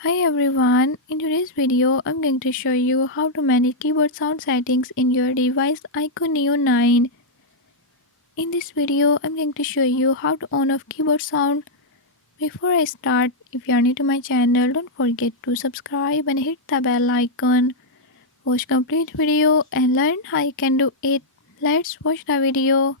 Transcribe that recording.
Hi everyone, in today's video I'm going to show you how to manage keyboard sound settings in your device iQOO Neo 9. In this video I'm going to show you how to on off keyboard sound. Before I start, if you are new to my channel, don't forget to subscribe and hit the bell icon. Watch complete video and learn how you can do it. Let's watch the video.